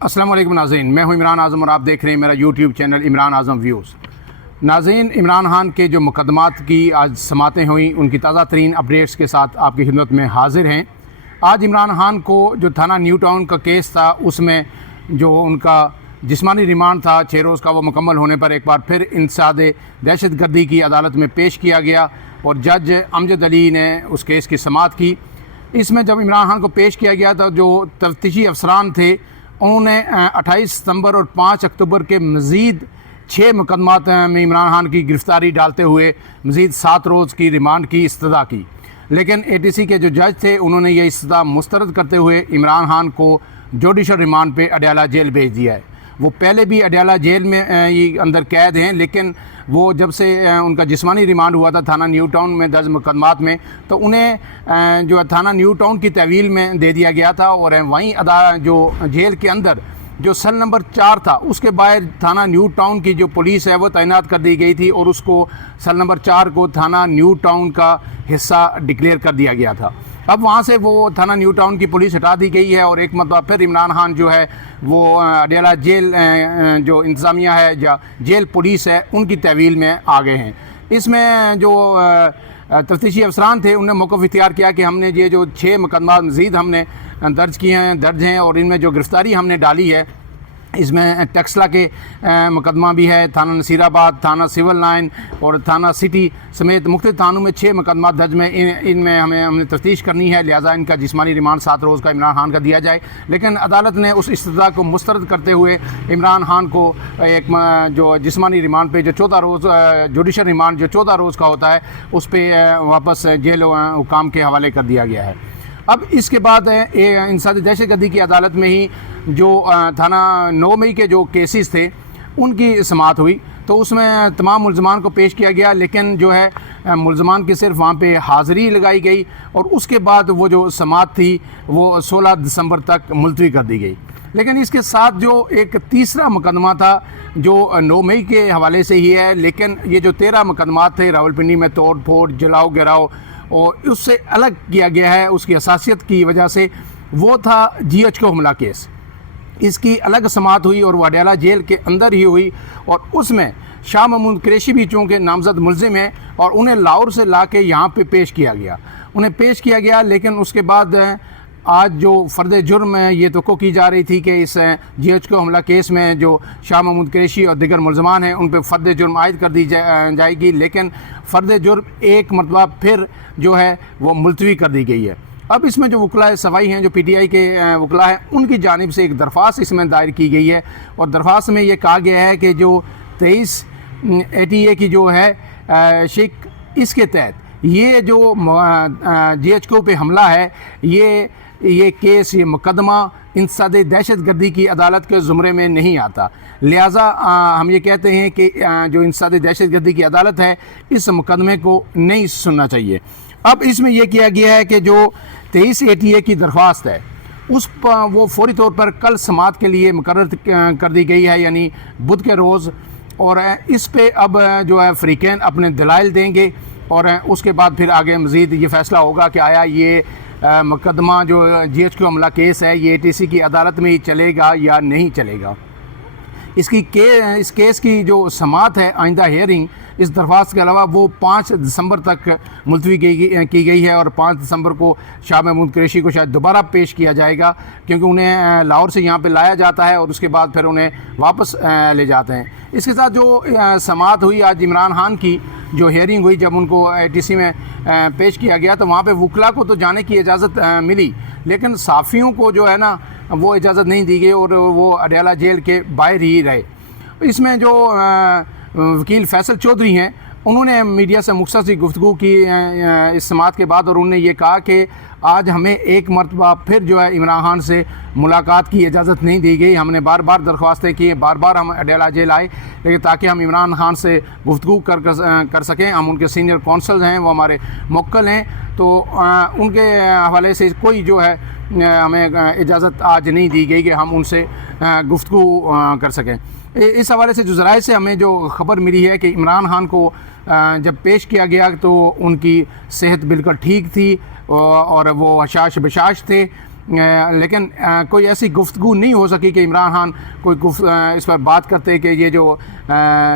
अस्सलाम वालेकुम नाज़रीन, मैं हूं इमरान आज़म और आप देख रहे हैं मेरा यूट्यूब चैनल इमरान आज़म व्यूज़। नाज़रीन, इमरान खान के जो मुकदमात की आज समातें हुई, उनकी ताज़ा तरीन अपडेट्स के साथ आपकी खिदमत में हाजिर हैं। आज इमरान खान को जो थाना न्यू टाउन का केस था, उसमें जो उनका जिस्मानी रिमांड था 6 रोज़ का, वो मुकम्मल होने पर एक बार फिर इंसदाद दहशतगर्दी की अदालत में पेश किया गया और जज अमजद अली ने उस केस की समात की। इसमें जब इमरान खान को पेश किया गया तो जो तफ्तीशी अफसरान थे, उन्होंने 28 सितंबर और 5 अक्टूबर के मज़ीद 6 मुकदमात में इमरान खान की गिरफ़्तारी डालते हुए मज़ीद 7 रोज़ की रिमांड की इस्तदा की। लेकिन ATC के जो जज थे, उन्होंने ये इस्तदा मुस्तरद करते हुए इमरान खान को जुडिशल रिमांड पे अडयाला जेल भेज दिया है। वो पहले भी अडयाला जेल में ये अंदर कैद हैं, लेकिन वो जब से उनका जिस्मानी रिमांड हुआ था थाना न्यू टाउन में 10 मुकदमात में, तो उन्हें जो थाना न्यू टाउन की तहवील में दे दिया गया था और वहीं जो जेल के अंदर जो सेल नंबर 4 था, उसके बाहर थाना न्यू टाउन की जो पुलिस है वो तैनात कर दी गई थी और उसको सेल नंबर 4 को थाना न्यू टाउन का हिस्सा डिक्लेयर कर दिया गया था। अब वहाँ से वो थाना न्यू टाउन की पुलिस हटा दी गई है और एक मतलब फिर इमरान खान जो है वो अडयाला जेल जो इंतज़ामिया है या जेल पुलिस है, उनकी तहवील में आ गए हैं। इसमें जो तफ्तीशी अफसरान थे, उन्होंने मौक़िफ़ इख्तियार किया कि हमने ये जो 6 मुकदमा मज़ीद हमने दर्ज हैं और इनमें जो गिरफ़्तारी हमने डाली है, इसमें टेक्सला के मुकदमा भी है, थाना नसीराबाद, थाना सिविल लाइन और थाना सिटी समेत मुख्तलिफ थानों में 6 मुकदमा दर्ज में इनमें हमने तफ्तीश करनी है। लिहाजा इनका जिस्मानी रिमांड 7 रोज़ का इमरान खान का दिया जाए। लेकिन अदालत ने उस इस्तदा को मुस्तरद करते हुए इमरान खान को एक जो जिस्मानी रिमांड पे जो 14 रोज़ जुडिशल रिमांड जो 14 रोज़ का होता है, उस पर वापस जेल हुकाम के हवाले कर दिया गया है। अब इसके बाद इंसदाद दहशतगर्दी की अदालत में ही जो थाना 9 मई के जो केसेस थे, उनकी समात हुई, तो उसमें तमाम मुल्ज़मान को पेश किया गया। लेकिन जो है मुल्ज़मान की सिर्फ वहाँ पे हाज़िरी लगाई गई और उसके बाद वो जो समात थी वो 16 दिसंबर तक मुलतवी कर दी गई। लेकिन इसके साथ जो एक तीसरा मुकदमा था जो 9 मई के हवाले से ही है, लेकिन ये जो 13 मुकदमात थे रावलपिंडी में तोड़ फोड़ जलाओ गिराओ और उससे अलग किया गया है उसकी असासियत की वजह से, वो था GHQ हमला केस। इसकी अलग समात हुई और वो अडयाला जेल के अंदर ही हुई और उसमें शाह महमूद कुरैशी भी चूँकि नामजद मुलजिम है और उन्हें लाहौर से ला के यहाँ पर पेश किया गया। लेकिन उसके बाद आज जो फ़र्द जुर्म है, ये तो की जा रही थी कि इस GHQ हमला केस में जो शाह महमूद कुरैशी और दिगर मुल्ज़मान हैं, उन पर फ़र्द जुर्म आयद कर दी जाएगी। लेकिन फ़र्द जुर्म एक मरतबा फिर जो है वो मुलतवी कर दी गई है। अब इसमें जो वकला सवाई हैं, जो PTI के वकला हैं, उनकी जानिब से एक दरख्वास्त इसमें दायर की गई है और दरख्वास्त में ये कहा गया है कि जो 23 ATA की जो है शिक, इसके तहत ये जो GHQ पे हमला है, ये केस, ये मुकदमा इंसदाद दहशतगर्दी की अदालत के ज़ुमरे में नहीं आता। लिहाजा हम ये कहते हैं कि जो इंसदाद दहशतगर्दी की अदालत है, इस मुकदमे को नहीं सुनना चाहिए। अब इसमें यह किया गया है कि जो 23 ATA की दरख्वास्त है, उस पर वो फौरी तौर पर कल समात के लिए मुकर्रर कर दी गई है, यानी बुध के रोज़। और इस पे अब जो है फ़रीक़ैन अपने दलाइल देंगे और उसके बाद फिर आगे मज़ीद ये फ़ैसला होगा कि आया ये मुकदमा जो GHQ हमला केस है, ये ATC की अदालत में ही चलेगा या नहीं चलेगा। इस केस की जो समात है, आइंदा हेयरिंग, इस दरख्वास्त के अलावा वो 5 दिसंबर तक मुलतवी की गई है और 5 दिसंबर को शाह महमूद कुरैशी को शायद दोबारा पेश किया जाएगा, क्योंकि उन्हें लाहौर से यहाँ पे लाया जाता है और उसके बाद फिर उन्हें वापस ले जाते हैं। इसके साथ जो समात हुई आज इमरान खान की, जो हेयरिंग हुई, जब उनको ATC में पेश किया गया, तो वहाँ पे वकला को तो जाने की इजाज़त मिली, लेकिन साफ़ियों को जो है ना वो इजाज़त नहीं दी गई और वो अडयाला जेल के बाहर ही रहे। इसमें जो वकील फैसल चौधरी हैं, उन्होंने मीडिया से मुख्तसर गुफ्तगू की इस समात के बाद और उन्होंने ये कहा कि आज हमें एक मरतबा फिर जो है इमरान खान से मुलाकात की इजाज़त नहीं दी गई। हमने बार बार दरख्वास्तें की, बार बार हम अडयाला जेल आए, लेकिन ताकि हम इमरान खान से गुफ्तगू कर सकें। हम उनके सीनियर कौंसल हैं, वो हमारे मुवक्किल हैं, तो उनके हवाले से कोई जो है हमें इजाज़त आज नहीं दी गई कि हम उनसे गुफ्तगू कर सकें। इस हवाले से जो ज़राए से हमें जो ख़बर मिली है कि इमरान खान को जब पेश किया गया तो उनकी सेहत बिल्कुल ठीक थी और वो हशाश बशाश थे लेकिन कोई ऐसी गुफ्तगू नहीं हो सकी कि इमरान खान कोई इस पर बात करते कि ये जो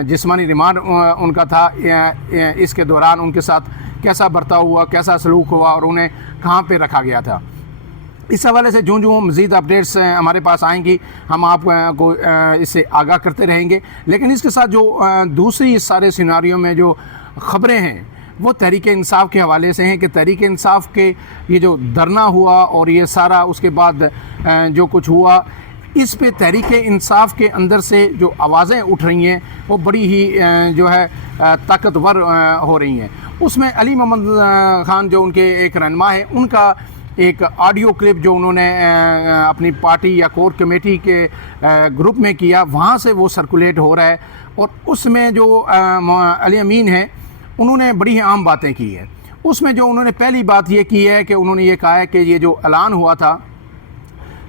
जिस्मानी रिमांड उनका था इसके दौरान उनके साथ कैसा बर्ताव हुआ, कैसा सलूक हुआ और उन्हें कहाँ पे रखा गया था। इस हवाले से जो मज़ीद अपडेट्स हमारे पास आएंगी हम आपको इससे आगाह करते रहेंगे। लेकिन इसके साथ जो दूसरी इस सारे सिनारियों में जो ख़बरें हैं वो तहरीक इंसाफ के हवाले से हैं कि तहरीक इंसाफ के ये जो धरना हुआ और ये सारा उसके बाद जो कुछ हुआ, इस पे तहरीक इंसाफ के अंदर से जो आवाज़ें उठ रही हैं वो बड़ी ही जो है ताकतवर हो रही हैं। उसमें अली मोहम्मद ख़ान जो उनके एक रहनुमा है, उनका एक ऑडियो क्लिप जो उन्होंने अपनी पार्टी या कोर कमेटी के ग्रुप में किया, वहाँ से वो सर्कुलेट हो रहा है। और उसमें जो अली अमीन है उन्होंने बड़ी आम बातें की है। उसमें जो उन्होंने पहली बात ये की है कि उन्होंने ये कहा है कि ये जो ऐलान हुआ था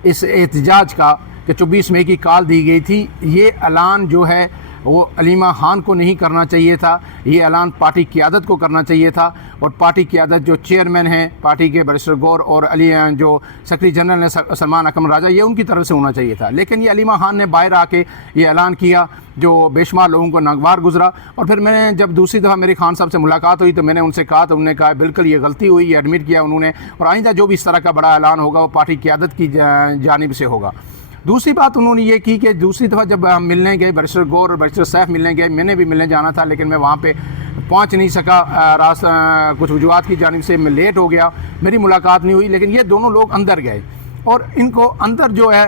इस एहतजाज का कि 24 मई की कॉल दी गई थी, ये ऐलान जो है वो अलीमा खान को नहीं करना चाहिए था, ये ऐलान पार्टी क़ियादत को करना चाहिए था। और पार्टी क़ियादत जो चेयरमैन हैं पार्टी के बैरिस्टर गौर और अली जो सेक्रेटरी जनरल ने सलमान अकमल राजा, ये उनकी तरफ से होना चाहिए था। लेकिन ये अलीमा खान ने बाहर आके ये ऐलान किया जो बेशुमार लोगों को नागवार गुजरा। और फिर मैंने जब दूसरी दफ़ा मेरी खान साहब से मुलाकात हुई तो मैंने उनसे कहा, तो उन्होंने कहा बिल्कुल ये गलती हुई, ये एडमिट किया उन्होंने, और आइंदा जो भी इस तरह का बड़ा ऐलान होगा वो पार्टी क़ियादत की जानिब से होगा। दूसरी बात उन्होंने ये की कि दूसरी दफ़ा जब हम मिलने गए, बैरिस्टर गौर और बैरिस्टर सैफ मिलने गए, मैंने भी मिलने जाना था लेकिन मैं वहाँ पे पहुँच नहीं सका, रास्ता कुछ वजूहात की जानिब से मैं लेट हो गया, मेरी मुलाकात नहीं हुई। लेकिन ये दोनों लोग अंदर गए और इनको अंदर जो है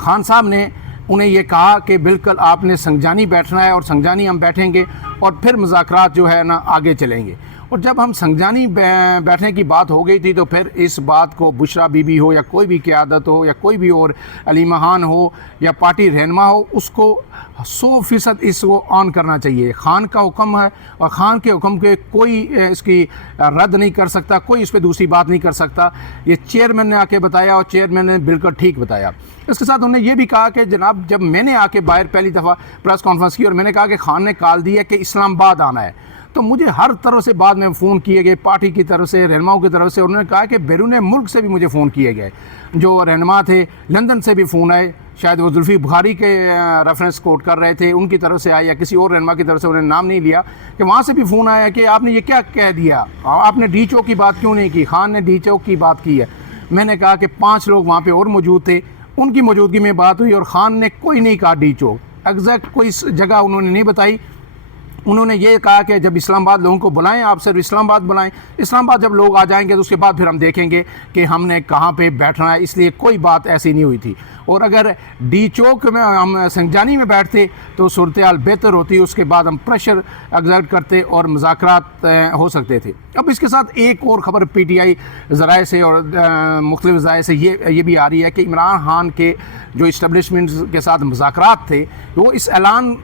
खान साहब ने उन्हें ये कहा कि बिल्कुल आपने संजानी बैठना है और संजानी हम बैठेंगे और फिर मुज़ाकरात जो है ना आगे चलेंगे। और जब हम संजानी बैठने की बात हो गई थी तो फिर इस बात को बुशरा बीबी हो या कोई भी क़ियादत हो या कोई भी और अलीमा खान हो या पार्टी रहनुमा हो, उसको 100% इसको ऑन करना चाहिए। खान का हुक्म है और ख़ान के हुक्म के कोई इसकी रद्द नहीं कर सकता, कोई इस पर दूसरी बात नहीं कर सकता। ये चेयरमैन ने आके बताया और चेयरमैन ने बिल्कुल ठीक बताया। इसके साथ उन्होंने ये भी कहा कि जनाब जब मैंने आके बाहर पहली दफ़ा प्रेस कॉन्फ्रेंस की और मैंने कहा कि खान ने कॉल दी है कि इस्लामाबाद आना है, तो मुझे हर तरफ से बाद में फ़ोन किए गए, पार्टी की तरफ से, रहनुमाओं की तरफ से। उन्होंने कहा कि बैरून मुल्क से भी मुझे फ़ोन किए गए, जो रहनुमा थे लंदन से भी फ़ोन आए, शायद वो जुल्फ़ी बुखारी के रेफरेंस कोट कर रहे थे, उनकी तरफ से आए या किसी और रहनुमा की तरफ से, उन्होंने नाम नहीं लिया, कि वहाँ से भी फ़ोन आया कि आपने ये क्या कह दिया, आपने डी चौक की बात क्यों नहीं की। खान ने डी चौक की बात की है। मैंने कहा कि 5 लोग वहाँ पर और मौजूद थे, उनकी मौजूदगी में बात हुई और ख़ान ने कोई नहीं कहा डी चौक, एग्जैक्ट कोई जगह उन्होंने नहीं बताई। उन्होंने ये कहा कि जब इस्लामाबाद लोगों को बुलाएं, आप सिर्फ इस्लामाबाद बुलाएं, इस्लामाबाद जब लोग आ जाएंगे तो उसके बाद फिर हम देखेंगे कि हमने कहाँ पे बैठना है। इसलिए कोई बात ऐसी नहीं हुई थी। और अगर डी चौक में हम संजानी में बैठते तो सूरत हाल बेहतर होती, उसके बाद हम प्रेशर एक्सर्ट करते और मुज़ाकरात हो सकते थे। अब इसके साथ एक और ख़बर PTI ज़राए से और मुख्तलिफ़ ज़राए से ये भी आ रही है कि इमरान खान के जो इस्टबलिशमेंट के साथ मुज़ाकरात थे वो इस ऐलान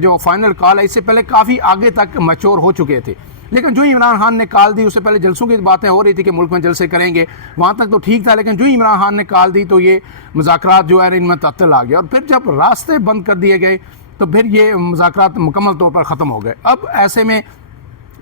जो फ़ाइनल कॉल है इससे पहले काफ़ी आगे तक मैच्योर हो चुके थे। लेकिन जो इमरान खान ने कॉल दी, उससे पहले जलसों की बातें हो रही थी कि मुल्क में जलसे करेंगे, वहाँ तक तो ठीक था। लेकिन जो इमरान खान ने कॉल दी तो ये मुज़ाकरात जो है इनमें तअत्तुल आ गया और फिर जब रास्ते बंद कर दिए गए तो फिर ये मुज़ाकरात मुकम्मल तौर पर ख़त्म हो गए। अब ऐसे में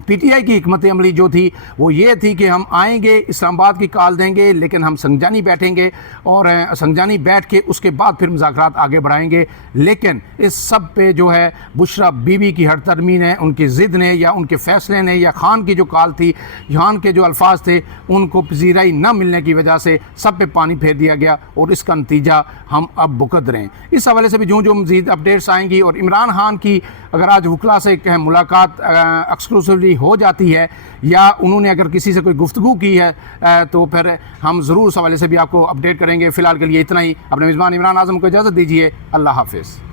PTI की हिकमत अमली जो थी वो ये थी कि हम आएंगे, इस्लामाबाद की कॉल देंगे, लेकिन हम संजानी बैठेंगे और संजानी बैठ के उसके बाद फिर मुज़ाकरात आगे बढ़ाएंगे। लेकिन इस सब पे जो है बुशरा बीबी की हड़तरमी ने, उनकी ज़िद ने या उनके फ़ैसले ने या खान की जो कॉल थी, खान के जो अल्फाज थे, उनको पजीराई न मिलने की वजह से सब पे पानी फेर दिया गया और इसका नतीजा हम अब भुगत रहे हैं। इस हवाले से भी जो मज़ीद अपडेट्स आएंगी और इमरान खान की अगर आज वकला से मुलाकात एक्सक्लूसिवली हो जाती है या उन्होंने अगर किसी से कोई गुफ्तगू की है तो फिर हम ज़रूर उस हवाले से भी आपको अपडेट करेंगे। फ़िलहाल के लिए इतना ही। अपने मेज़बान इमरान आज़म को इजाज़त दीजिए। अल्लाह हाफ़िज़।